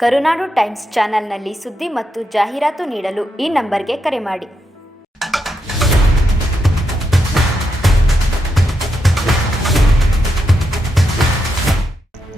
ಕರುನಾಡು times ಚಾನೆಲ್ನಲ್ಲಿ ಸುದ್ದಿ ಮತ್ತು ಜಾಹೀರಾತು ನೀಡಲು ಈ ನಂಬರ್ಗೆ ಕರೆ ಮಾಡಿ.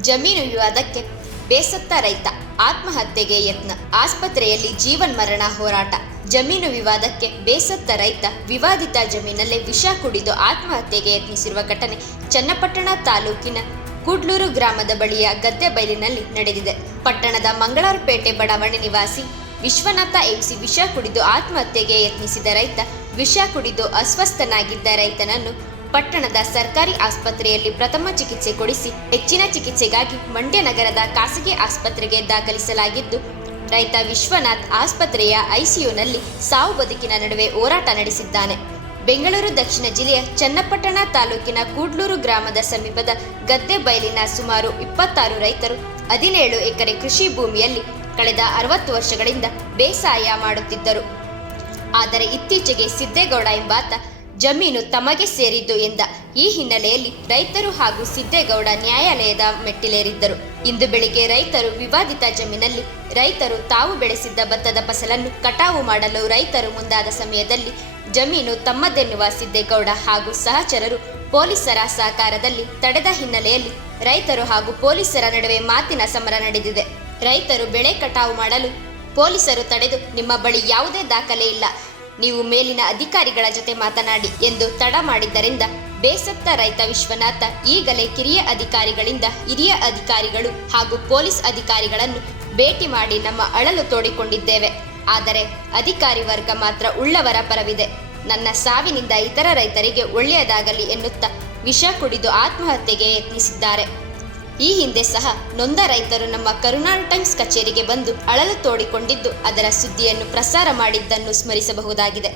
ಜಮೀನು ವಿವಾದಕ್ಕೆ ಬೇಸತ್ತ ರೈತ ಆತ್ಮಹತ್ಯೆಗೆ ಯತ್ನ, ಆಸ್ಪತ್ರೆಯಲ್ಲಿ ಜೀವನ್ಮರಣ ಹೋರಾಟ. ಜಮೀನು ವಿವಾದಕ್ಕೆ ಬೇಸತ್ತ ರೈತ ವಿವಾದಿತ ಜಮೀನಲ್ಲೇ ವಿಷ ಕುಡಿದು ಆತ್ಮಹತ್ಯೆಗೆ ಯತ್ನಿಸಿರುವ ಘಟನೆ ಚನ್ನಪಟ್ಟಣ ತಾಲೂಕಿನ ಕೂಡ್ಲೂರು ಗ್ರಾಮದ ಬಳಿಯ ಗದ್ದೆ ಬೈಲಿನಲ್ಲಿ ನಡೆದಿದೆ. ಪಟ್ಟಣದ ಮಂಗಳಾರಪೇಟೆ ಬಡಾವಣೆ ನಿವಾಸಿ ವಿಶ್ವನಾಥ ಎಂಸಿ ವಿಷ ಕುಡಿದು ಆತ್ಮಹತ್ಯೆಗೆ ಯತ್ನಿಸಿದ ರೈತ. ವಿಷ ಕುಡಿದು ಅಸ್ವಸ್ಥನಾಗಿದ್ದ ರೈತನನ್ನು ಪಟ್ಟಣದ ಸರ್ಕಾರಿ ಆಸ್ಪತ್ರೆಯಲ್ಲಿ ಪ್ರಥಮ ಚಿಕಿತ್ಸೆ ಕೊಡಿಸಿ ಹೆಚ್ಚಿನ ಚಿಕಿತ್ಸೆಗಾಗಿ ಮಂಡ್ಯ ನಗರದ ಖಾಸಗಿ ಆಸ್ಪತ್ರೆಗೆ ದಾಖಲಿಸಲಾಗಿದ್ದು, ರೈತ ವಿಶ್ವನಾಥ್ ಆಸ್ಪತ್ರೆಯ ಐಸಿಯುನಲ್ಲಿ ಸಾವು ಬದುಕಿನ ನಡುವೆ ಹೋರಾಟ ನಡೆಸಿದ್ದಾನೆ. ಬೆಂಗಳೂರು ದಕ್ಷಿಣ ಜಿಲ್ಲೆಯ ಚನ್ನಪಟ್ಟಣ ತಾಲೂಕಿನ ಕೂಡ್ಲೂರು ಗ್ರಾಮದ ಸಮೀಪದ ಗದ್ದೆ ಬೈಲಿನ ಸುಮಾರು 26 ರೈತರು 17 ಎಕರೆ ಕೃಷಿ ಭೂಮಿಯಲ್ಲಿ ಕಳೆದ 60 ವರ್ಷಗಳಿಂದ ಬೇಸಾಯ ಮಾಡುತ್ತಿದ್ದರು. ಆದರೆ ಇತ್ತೀಚೆಗೆ ಸಿದ್ದೇಗೌಡ ಎಂಬಾತ ಜಮೀನು ತಮಗೆ ಸೇರಿದ್ದು ಎಂದ. ಈ ಹಿನ್ನೆಲೆಯಲ್ಲಿ ರೈತರು ಹಾಗೂ ಸಿದ್ದೇಗೌಡ ನ್ಯಾಯಾಲಯದ ಮೆಟ್ಟಿಲೇರಿದ್ದರು. ಇಂದು ಬೆಳಿಗ್ಗೆ ರೈತರು ವಿವಾದಿತ ಜಮೀನಲ್ಲಿ ರೈತರು ತಾವು ಬೆಳೆಸಿದ್ದ ಭತ್ತದ ಫಸಲನ್ನು ಕಟಾವು ಮಾಡಲು ರೈತರು ಮುಂದಾದ ಸಮಯದಲ್ಲಿ ಜಮೀನು ತಮ್ಮದೆನ್ನುವ ಸಿದ್ದೇಗೌಡ ಹಾಗೂ ಸಹಚರರು ಪೊಲೀಸರ ಸಹಕಾರದಲ್ಲಿ ತಡೆದ ಹಿನ್ನೆಲೆಯಲ್ಲಿ ರೈತರು ಹಾಗೂ ಪೊಲೀಸರ ನಡುವೆ ಮಾತಿನ ಸಮರ ನಡೆದಿದೆ. ರೈತರು ಬೆಳೆ ಕಟಾವು ಮಾಡಲು ಪೊಲೀಸರು ತಡೆದು, ನಿಮ್ಮ ಬಳಿ ಯಾವುದೇ ದಾಖಲೆ ಇಲ್ಲ, ನೀವು ಮೇಲಿನ ಅಧಿಕಾರಿಗಳ ಜೊತೆ ಮಾತನಾಡಿ ಎಂದು ತಡ ಮಾಡಿದ್ದರಿಂದ ಬೇಸತ್ತ ರೈತ ವಿಶ್ವನಾಥ ಈಗಲೇ ಕಿರಿಯ ಅಧಿಕಾರಿಗಳಿಂದ ಹಿರಿಯ ಅಧಿಕಾರಿಗಳು ಹಾಗೂ ಪೊಲೀಸ್ ಅಧಿಕಾರಿಗಳನ್ನು ಭೇಟಿ ಮಾಡಿ ನಮ್ಮ ಅಳಲು ತೋಡಿಕೊಂಡಿದ್ದೇವೆ. ಆದರೆ ಅಧಿಕಾರಿ ವರ್ಗ ಮಾತ್ರ ಉಳ್ಳವರ ಪರವಿದೆ. ನನ್ನ ಸಾವಿನಿಂದ ಇತರ ರೈತರಿಗೆ ಒಳ್ಳೆಯದಾಗಲಿ ಎನ್ನುತ್ತಾ ವಿಷ ಕುಡಿದು ಆತ್ಮಹತ್ಯೆಗೆ ಯತ್ನಿಸಿದ್ದಾರೆ. ಈ ಹಿಂದೆ ಸಹ ನೊಂದ ರೈತರು ನಮ್ಮ ಕರುನಾಡು ಟೈಮ್ಸ್ ಕಚೇರಿಗೆ ಬಂದು ಅಳಲು ತೋಡಿಕೊಂಡಿದ್ದು, ಅದರ ಸುದ್ದಿಯನ್ನು ಪ್ರಸಾರ ಮಾಡಿದ್ದನ್ನು ಸ್ಮರಿಸಬಹುದಾಗಿದೆ.